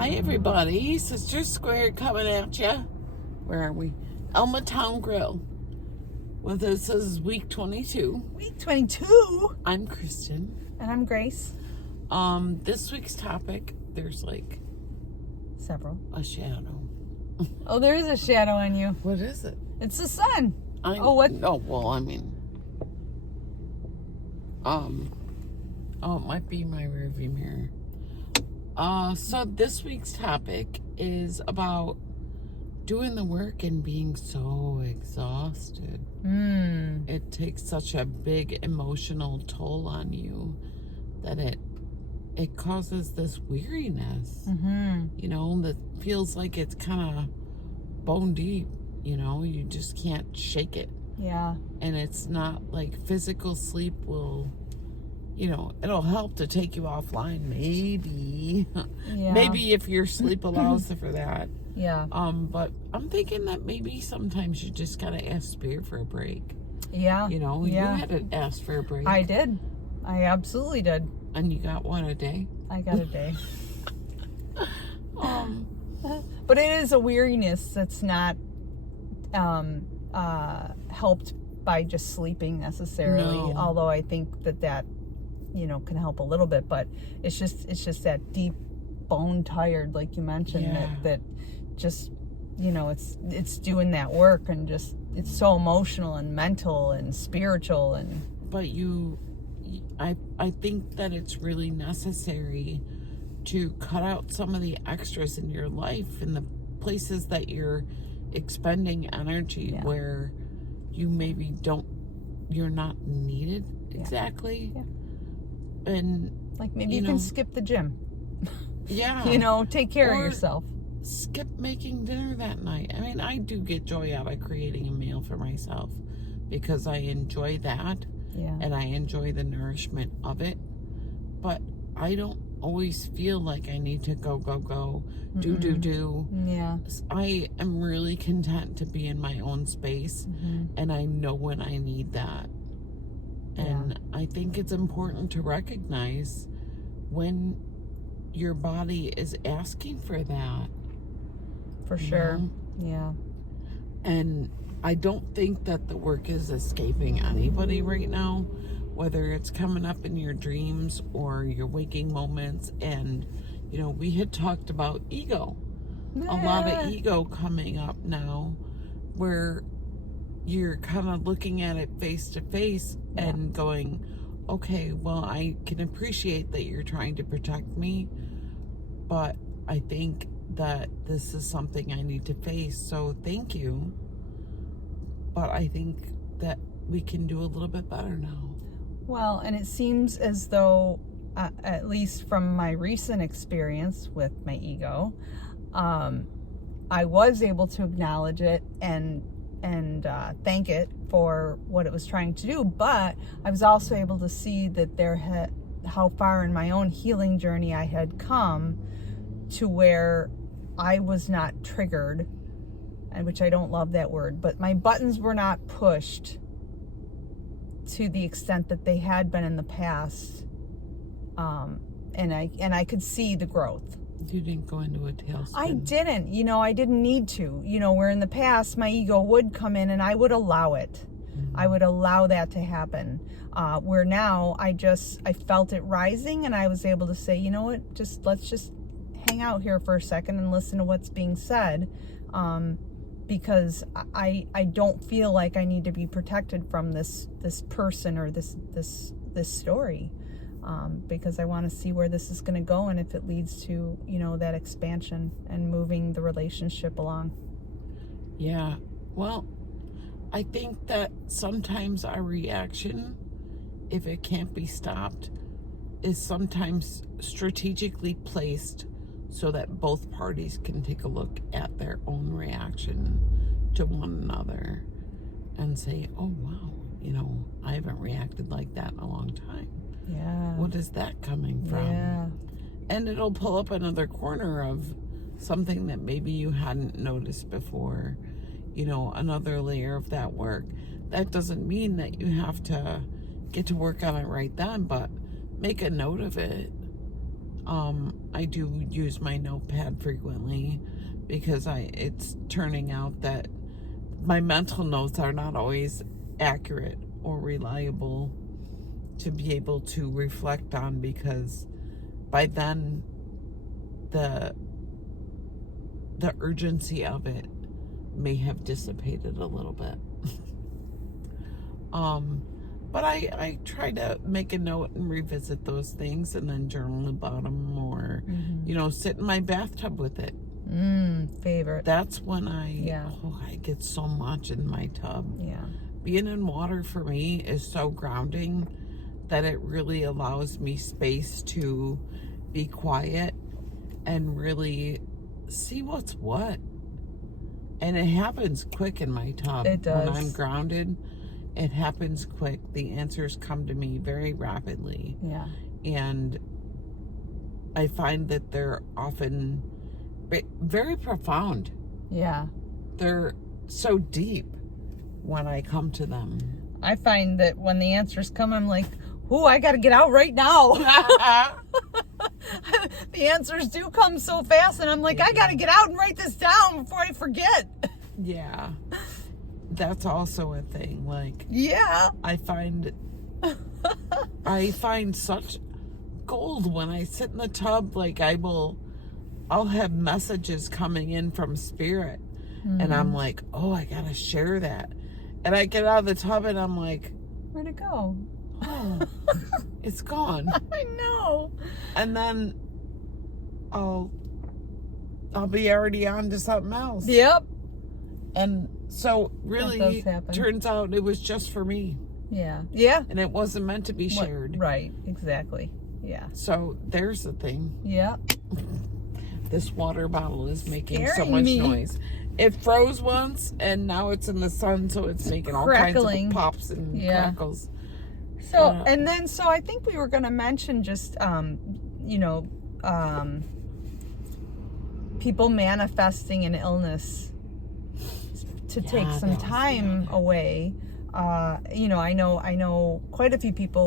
Hi everybody, Sister Squared coming at ya. Where are we? Elma Town Grill. Well, this is week 22. Week 22? I'm Kristen. And I'm Grace. This week's topic, there's like... Several. A shadow. Oh, there is a shadow on you. What is it? It's the sun. What? Oh, well, I mean... Oh, it might be my rearview mirror. So this week's topic is about doing the work and being so exhausted. It takes such a big emotional toll on you that it causes this weariness, you know, that feels like it's kind of bone deep, you know, you just can't shake it. Yeah. And it's not like physical sleep will... You know, it'll help to take you offline, maybe. Yeah. Maybe if your sleep allows for that. Yeah. But I'm thinking that maybe sometimes you just gotta ask Spirit for a break. Yeah. You know, yeah. You had to ask for a break. I did. I absolutely did. And you got one a day? I got a day. But it is a weariness that's not helped by just sleeping necessarily. No. Although I think that you know can help a little bit, but it's just that deep bone tired, like you mentioned, Yeah. that just, you know, it's doing that work, and just it's so emotional and mental and spiritual. And but I think that it's really necessary to cut out some of the extras in your life and the places that you're expending energy where you maybe you're not needed exactly. Yeah. And like maybe you can skip the gym. Yeah. You know, take care of yourself. Skip making dinner that night. I mean, I do get joy out of creating a meal for myself because I enjoy that. Yeah. And I enjoy the nourishment of it. But I don't always feel like I need to go, do. Yeah. I am really content to be in my own space, and I know when I need that. And I think it's important to recognize when your body is asking for that. For sure. Yeah. And I don't think that the work is escaping anybody right now, whether it's coming up in your dreams or your waking moments. And, you know, we had talked about ego. A lot of ego coming up now where you're kind of looking at it face to face and going, okay, well, I can appreciate that you're trying to protect me, but I think that this is something I need to face, so thank you. But I think that we can do a little bit better now. Well, and it seems as though, at least from my recent experience with my ego, I was able to acknowledge it and thank it for what it was trying to do, but I was also able to see that how far in my own healing journey I had come to where I was not triggered, and which I don't love that word, but my buttons were not pushed to the extent that they had been in the past, and I could see the growth. You didn't go into a tailspin. I didn't. You know, I didn't need to. You know, where in the past my ego would come in and I would allow it. I would allow that to happen. Where now I felt it rising, and I was able to say, you know what, let's just hang out here for a second and listen to what's being said. Because I don't feel like I need to be protected from this person or this story. Because I want to see where this is going to go, and if it leads to, you know, that expansion and moving the relationship along. Yeah. Well, I think that sometimes our reaction, if it can't be stopped, is sometimes strategically placed so that both parties can take a look at their own reaction to one another and say, oh, wow, you know, I haven't reacted like that in a long time. Yeah. What is that coming from? Yeah. And it'll pull up another corner of something that maybe you hadn't noticed before, you know, another layer of that work. That doesn't mean that you have to get to work on it right then, but make a note of it. I do use my notepad frequently because it's turning out that my mental notes are not always accurate or reliable to be able to reflect on, because by then the urgency of it may have dissipated a little bit. But I try to make a note and revisit those things and then journal about them, or, sit in my bathtub with it. Favorite. That's when I get so much in my tub. Yeah. Being in water for me is so grounding that it really allows me space to be quiet and really see what's what. And it happens quick in my tub. It does. When I'm grounded, it happens quick. The answers come to me very rapidly. Yeah. And I find that they're often very profound. Yeah. They're so deep when I come to them. I find that when the answers come, I'm like, "Ooh, I got to get out right now." The answers do come so fast, and I'm like, I got to get out and write this down before I forget. Yeah. That's also a thing. Like, Yeah. I find such gold when I sit in the tub. Like, I'll have messages coming in from spirit, and I'm like, oh, I gotta share that. And I get out of the tub and I'm like, Where'd it go? oh, it's gone. I know. And then I'll be already on to something else. Yep. And so That really does happen. turns out it was just for me, Yeah. Yeah. and it wasn't meant to be shared. Right. Exactly. Yeah. So there's the thing. Yeah. This water bottle is making so Scaring much me. noise. It froze once, and now it's in the sun, so it's making all Crackling. kinds of pops and crackles. So, and then, so I think we were going to mention just, people manifesting an illness to take some that was the time other. away. I know quite a few people